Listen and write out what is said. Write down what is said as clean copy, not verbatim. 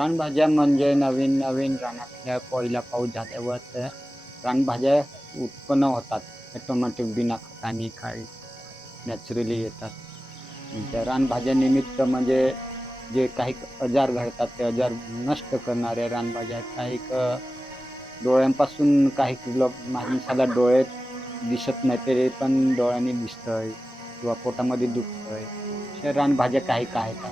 रानभाज्या म्हणजे नवीन नवीन रानातल्या पहिला पाऊस झाल्यावर त्या रानभाज्या उत्पन्न होतात. ऑटोमॅटिक बिना खताने काही नॅचरली येतात. आणि त्या रानभाज्या निमित्त म्हणजे जे काही आजार घडतात ते आजार नष्ट करणाऱ्या रानभाज्या आहेत. डोळ्यांपासून काही माणसाला डोळे दिसत नाही ते पण डोळ्यांनी दिसतंय किंवा पोटामध्ये दुखतंय. अशा रानभाज्या काही आहेत.